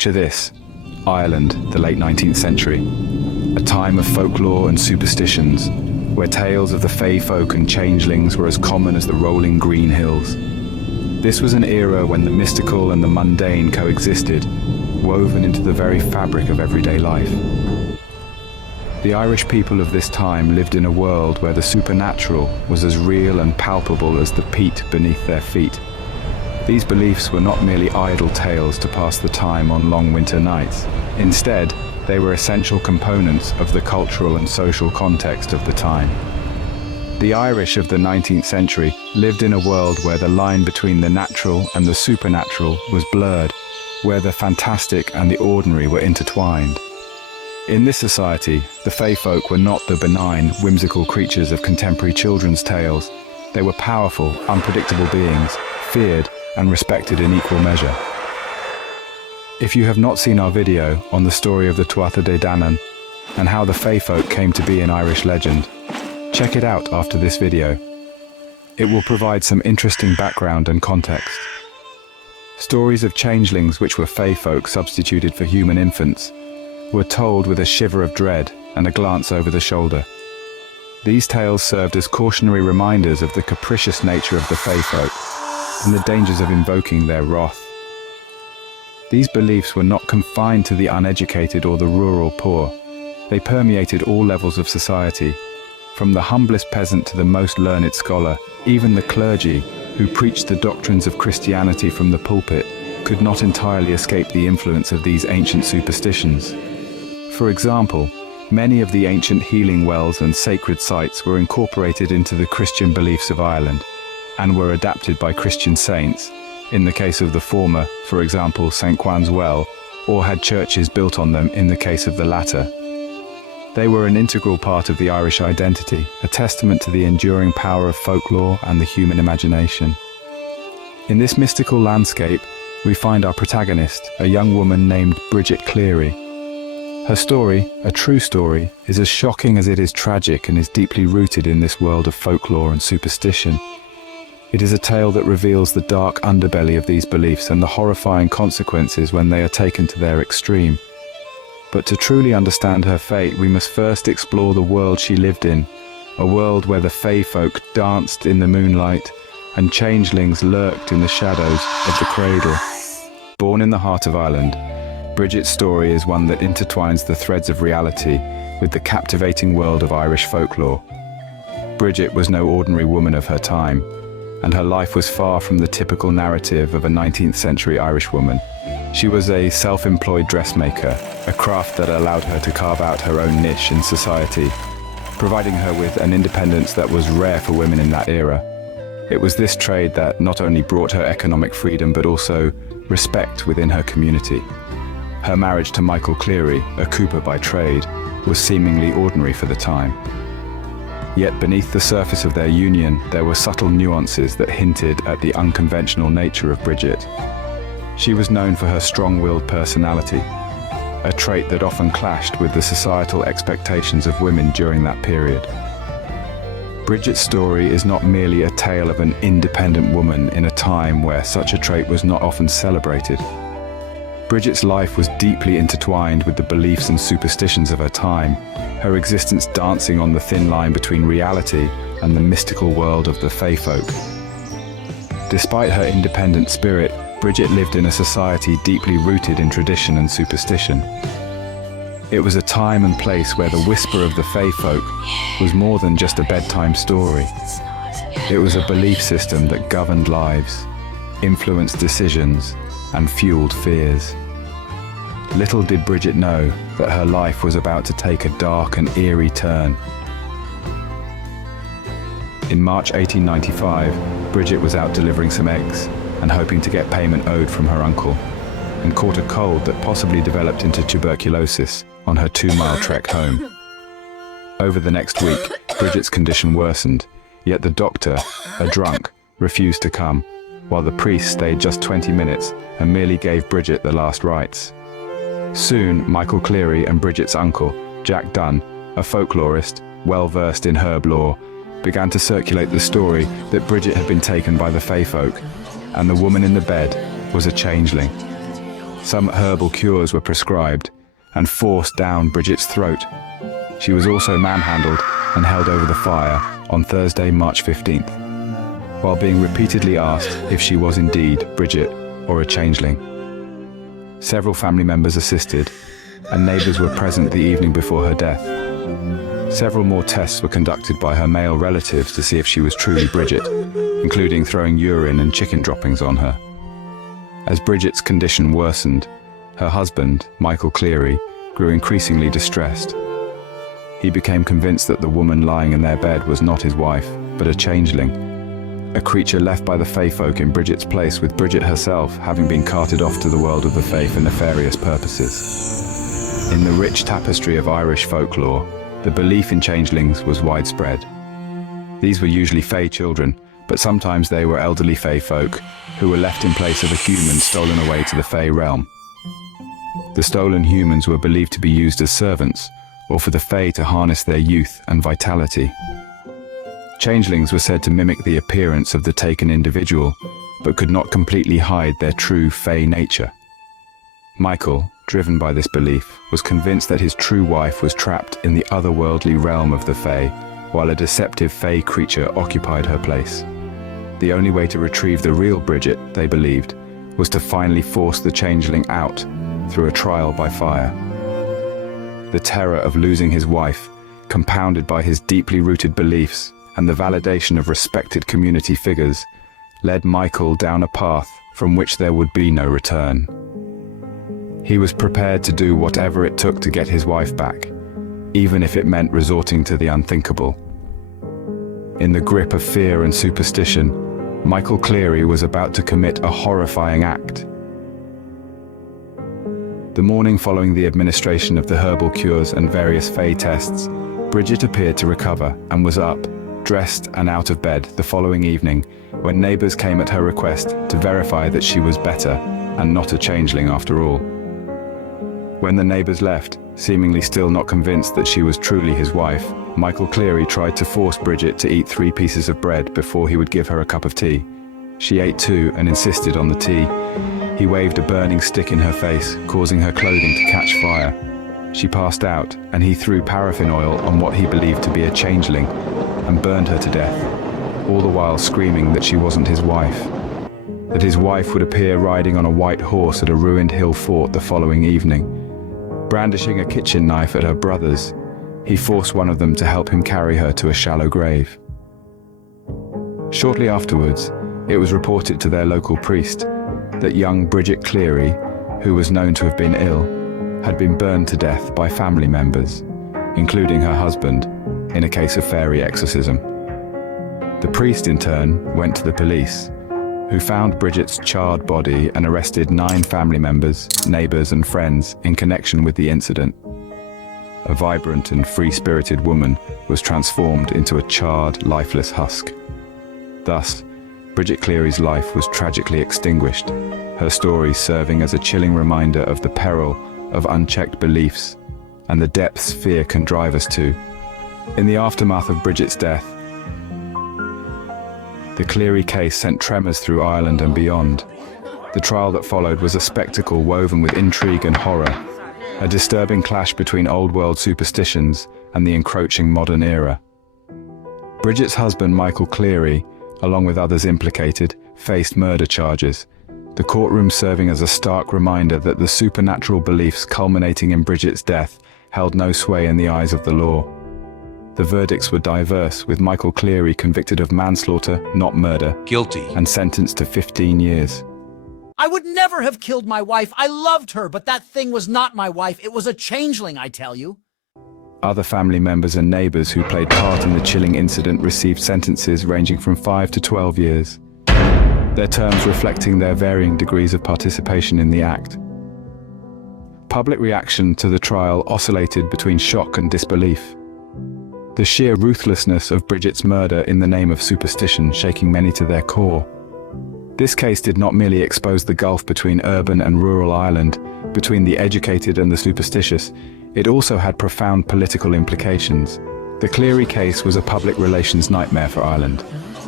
Picture this: Ireland, the late 19th century. A time of folklore and superstitions, where tales of the fae folk and changelings were as common as the rolling green hills. This was an era when the mystical and the mundane coexisted, woven into the very fabric of everyday life. The Irish people of this time lived in a world where the supernatural was as real and palpable as the peat beneath their feet. These beliefs were not merely idle tales to pass the time on long winter nights. Instead, they were essential components of the cultural and social context of the time. The Irish of the 19th century lived in a world where the line between the natural and the supernatural was blurred, where the fantastic and the ordinary were intertwined. In this society, the fae folk were not the benign, whimsical creatures of contemporary children's tales. They were powerful, unpredictable beings, feared and respected in equal measure. If you have not seen our video on the story of the Tuatha De Danann and how the fae folk came to be in Irish legend, check it out after this video. It will provide some interesting background and context. Stories of changelings, which were fae folk substituted for human infants, were told with a shiver of dread and a glance over the shoulder. These tales served as cautionary reminders of the capricious nature of the fae folk and the dangers of invoking their wrath. These beliefs were not confined to the uneducated or the rural poor. They permeated all levels of society, from the humblest peasant to the most learned scholar. Even the clergy, who preached the doctrines of Christianity from the pulpit, could not entirely escape the influence of these ancient superstitions. For example, many of the ancient healing wells and sacred sites were incorporated into the Christian beliefs of Ireland, and were adapted by Christian saints, in the case of the former, for example, St. Juan's Well, or had churches built on them in the case of the latter. They were an integral part of the Irish identity, a testament to the enduring power of folklore and the human imagination. In this mystical landscape, we find our protagonist, a young woman named Bridget Cleary. Her story, a true story, is as shocking as it is tragic and is deeply rooted in this world of folklore and superstition. It is a tale that reveals the dark underbelly of these beliefs and the horrifying consequences when they are taken to their extreme. But to truly understand her fate, we must first explore the world she lived in, a world where the fae folk danced in the moonlight and changelings lurked in the shadows of the cradle. Born in the heart of Ireland, Bridget's story is one that intertwines the threads of reality with the captivating world of Irish folklore. Bridget was no ordinary woman of her time, and her life was far from the typical narrative of a 19th century Irish woman. She was a self-employed dressmaker, a craft that allowed her to carve out her own niche in society, providing her with an independence that was rare for women in that era. It was this trade that not only brought her economic freedom but also respect within her community. Her marriage to Michael Cleary, a cooper by trade, was seemingly ordinary for the time. Yet beneath the surface of their union, there were subtle nuances that hinted at the unconventional nature of Bridget. She was known for her strong-willed personality, a trait that often clashed with the societal expectations of women during that period. Bridget's story is not merely a tale of an independent woman in a time where such a trait was not often celebrated. Bridget's life was deeply intertwined with the beliefs and superstitions of her time, her existence dancing on the thin line between reality and the mystical world of the fae folk. Despite her independent spirit, Bridget lived in a society deeply rooted in tradition and superstition. It was a time and place where the whisper of the fae folk was more than just a bedtime story. It was a belief system that governed lives, influenced decisions, and fueled fears. Little did Bridget know that her life was about to take a dark and eerie turn. In March 1895, Bridget was out delivering some eggs and hoping to get payment owed from her uncle, and caught a cold that possibly developed into tuberculosis on her 2-mile trek home. Over the next week, Bridget's condition worsened, yet the doctor, a drunk, refused to come, while the priest stayed just 20 minutes and merely gave Bridget the last rites. Soon, Michael Cleary and Bridget's uncle, Jack Dunn, a folklorist, well-versed in herb lore, began to circulate the story that Bridget had been taken by the fae folk, and the woman in the bed was a changeling. Some herbal cures were prescribed and forced down Bridget's throat. She was also manhandled and held over the fire on Thursday, March 15th, while being repeatedly asked if she was indeed Bridget or a changeling. Several family members assisted, and neighbors were present the evening before her death. Several more tests were conducted by her male relatives to see if she was truly Bridget, including throwing urine and chicken droppings on her. As Bridget's condition worsened, her husband, Michael Cleary, grew increasingly distressed. He became convinced that the woman lying in their bed was not his wife, but a changeling, a creature left by the Fae folk in Bridget's place, with Bridget herself having been carted off to the world of the Fae for nefarious purposes. In the rich tapestry of Irish folklore, the belief in changelings was widespread. These were usually Fae children, but sometimes they were elderly Fae folk who were left in place of a human stolen away to the Fae realm. The stolen humans were believed to be used as servants, or for the Fae to harness their youth and vitality. Changelings were said to mimic the appearance of the taken individual, but could not completely hide their true Fae nature. Michael, driven by this belief, was convinced that his true wife was trapped in the otherworldly realm of the Fae, while a deceptive Fae creature occupied her place. The only way to retrieve the real Bridget, they believed, was to finally force the changeling out through a trial by fire. The terror of losing his wife, compounded by his deeply rooted beliefs and the validation of respected community figures, led Michael down a path from which there would be no return. He was prepared to do whatever it took to get his wife back, even if it meant resorting to the unthinkable. In the grip of fear and superstition, Michael Cleary was about to commit a horrifying act. The morning following the administration of the herbal cures and various Fae tests, Bridget appeared to recover and was up, dressed and out of bed the following evening when neighbors came at her request to verify that she was better and not a changeling after all. When the neighbors left, seemingly still not convinced that she was truly his wife, Michael Cleary tried to force Bridget to eat 3 pieces of bread before he would give her a cup of tea. She ate 2 and insisted on the tea. He waved a burning stick in her face, causing her clothing to catch fire. She passed out, and he threw paraffin oil on what he believed to be a changeling and burned her to death, all the while screaming that she wasn't his wife, that his wife would appear riding on a white horse at a ruined hill fort the following evening. Brandishing a kitchen knife at her brothers, he forced one of them to help him carry her to a shallow grave. Shortly afterwards, it was reported to their local priest that young Bridget Cleary, who was known to have been ill, had been burned to death by family members, including her husband, in a case of fairy exorcism. The priest, in turn, went to the police, who found Bridget's charred body and arrested 9 family members, neighbors, and friends in connection with the incident. A vibrant and free-spirited woman was transformed into a charred, lifeless husk. Thus, Bridget Cleary's life was tragically extinguished, her story serving as a chilling reminder of the peril of unchecked beliefs and the depths fear can drive us to. In the aftermath of Bridget's death, the Cleary case sent tremors through Ireland and beyond. The trial that followed was a spectacle woven with intrigue and horror, a disturbing clash between old-world superstitions and the encroaching modern era. Bridget's husband, Michael Cleary, along with others implicated, faced murder charges, the courtroom serving as a stark reminder that the supernatural beliefs culminating in Bridget's death held no sway in the eyes of the law. The verdicts were diverse, with Michael Cleary convicted of manslaughter, not murder, Guilty. and sentenced to 15 years. I would never have killed my wife. I loved her, but that thing was not my wife. It was a changeling, I tell you. Other family members and neighbors who played part in the chilling incident received sentences ranging from 5 to 12 years, their terms reflecting their varying degrees of participation in the act. Public reaction to the trial oscillated between shock and disbelief, the sheer ruthlessness of Bridget's murder in the name of superstition shaking many to their core. This case did not merely expose the gulf between urban and rural Ireland, between the educated and the superstitious, it also had profound political implications. The Cleary case was a public relations nightmare for Ireland,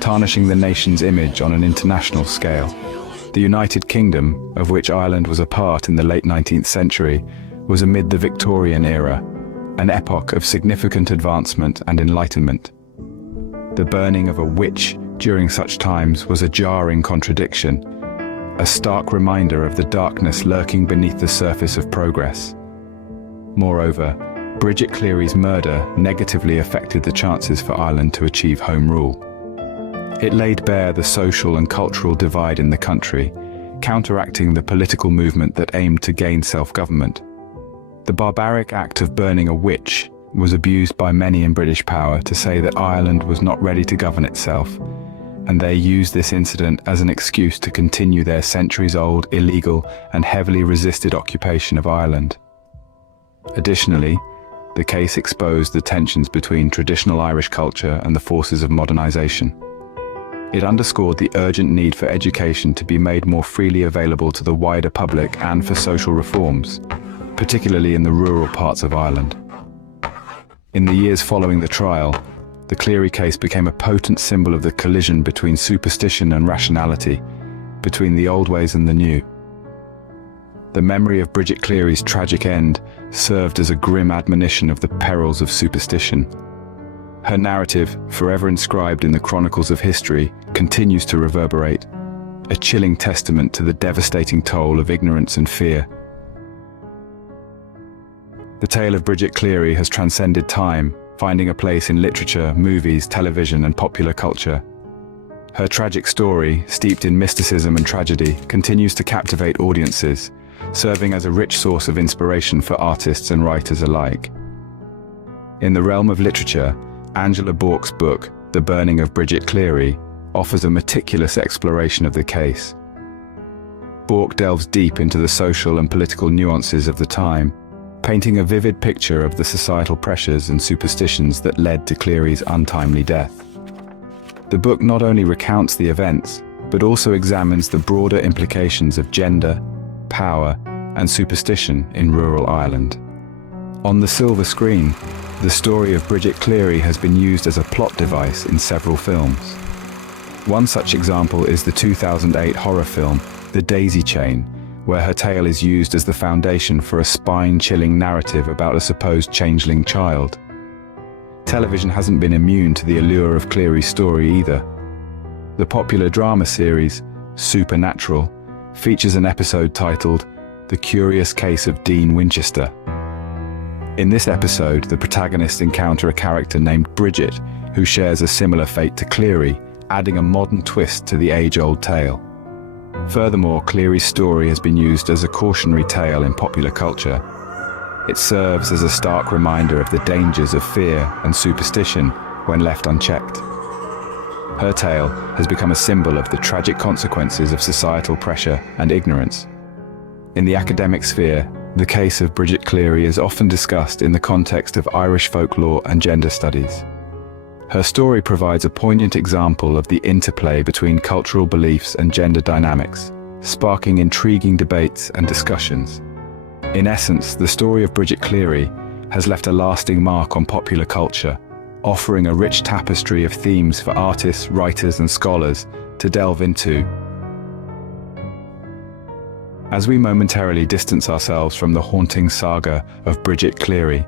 tarnishing the nation's image on an international scale. The United Kingdom, of which Ireland was a part in the late 19th century, was amid the Victorian era, an epoch of significant advancement and enlightenment. The burning of a witch during such times was a jarring contradiction, a stark reminder of the darkness lurking beneath the surface of progress. Moreover, Bridget Cleary's murder negatively affected the chances for Ireland to achieve home rule. It laid bare the social and cultural divide in the country, counteracting the political movement that aimed to gain self-government. The barbaric act of burning a witch was abused by many in British power to say that Ireland was not ready to govern itself, and they used this incident as an excuse to continue their centuries-old, illegal, and heavily resisted occupation of Ireland. Additionally, the case exposed the tensions between traditional Irish culture and the forces of modernization. It underscored the urgent need for education to be made more freely available to the wider public and for social reforms, particularly in the rural parts of Ireland. In the years following the trial, the Cleary case became a potent symbol of the collision between superstition and rationality, between the old ways and the new. The memory of Bridget Cleary's tragic end served as a grim admonition of the perils of superstition. Her narrative, forever inscribed in the chronicles of history, continues to reverberate, a chilling testament to the devastating toll of ignorance and fear. The tale of Bridget Cleary has transcended time, finding a place in literature, movies, television, and popular culture. Her tragic story, steeped in mysticism and tragedy, continues to captivate audiences, serving as a rich source of inspiration for artists and writers alike. In the realm of literature, Angela Bourke's book, The Burning of Bridget Cleary, offers a meticulous exploration of the case. Bourke delves deep into the social and political nuances of the time, painting a vivid picture of the societal pressures and superstitions that led to Cleary's untimely death. The book not only recounts the events, but also examines the broader implications of gender, power, and superstition in rural Ireland. On the silver screen, the story of Bridget Cleary has been used as a plot device in several films. One such example is the 2008 horror film, The Daisy Chain, where her tale is used as the foundation for a spine-chilling narrative about a supposed changeling child. Television hasn't been immune to the allure of Cleary's story either. The popular drama series, Supernatural, features an episode titled The Curious Case of Dean Winchester. In this episode, the protagonists encounter a character named Bridget, who shares a similar fate to Cleary, adding a modern twist to the age-old tale. Furthermore, Cleary's story has been used as a cautionary tale in popular culture. It serves as a stark reminder of the dangers of fear and superstition when left unchecked. Her tale has become a symbol of the tragic consequences of societal pressure and ignorance. In the academic sphere, the case of Bridget Cleary is often discussed in the context of Irish folklore and gender studies. Her story provides a poignant example of the interplay between cultural beliefs and gender dynamics, sparking intriguing debates and discussions. In essence, the story of Bridget Cleary has left a lasting mark on popular culture, offering a rich tapestry of themes for artists, writers, and scholars to delve into. As we momentarily distance ourselves from the haunting saga of Bridget Cleary,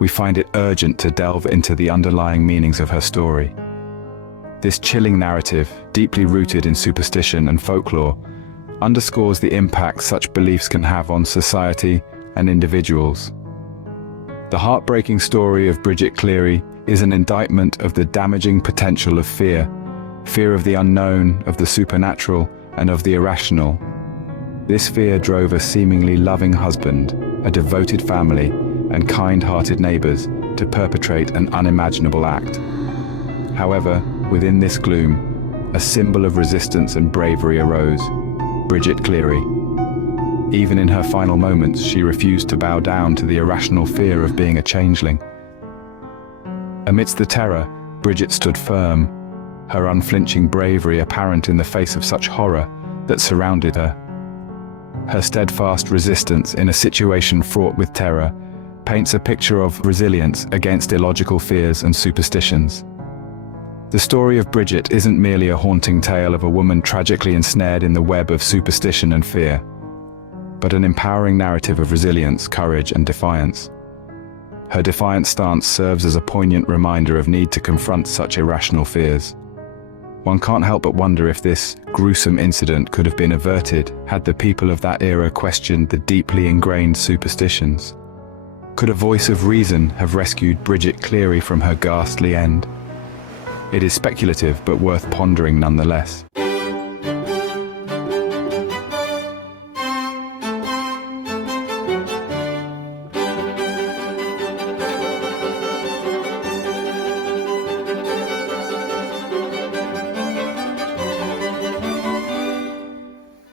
we find it urgent to delve into the underlying meanings of her story. This chilling narrative, deeply rooted in superstition and folklore, underscores the impact such beliefs can have on society and individuals. The heartbreaking story of Bridget Cleary is an indictment of the damaging potential of fear of the unknown, of the supernatural, and of the irrational. This fear drove a seemingly loving husband, a devoted family, and kind-hearted neighbors to perpetrate an unimaginable act. However, within this gloom, a symbol of resistance and bravery arose: Bridget Cleary. Even in her final moments, she refused to bow down to the irrational fear of being a changeling. Amidst the terror, Bridget stood firm, her unflinching bravery apparent in the face of such horror that surrounded her. Her steadfast resistance in a situation fraught with terror paints a picture of resilience against illogical fears and superstitions. The story of Bridget isn't merely a haunting tale of a woman tragically ensnared in the web of superstition and fear, but an empowering narrative of resilience, courage, and defiance. Her defiant stance serves as a poignant reminder of need to confront such irrational fears. One can't help but wonder if this gruesome incident could have been averted had the people of that era questioned the deeply ingrained superstitions. Could a voice of reason have rescued Bridget Cleary from her ghastly end? It is speculative, but worth pondering nonetheless.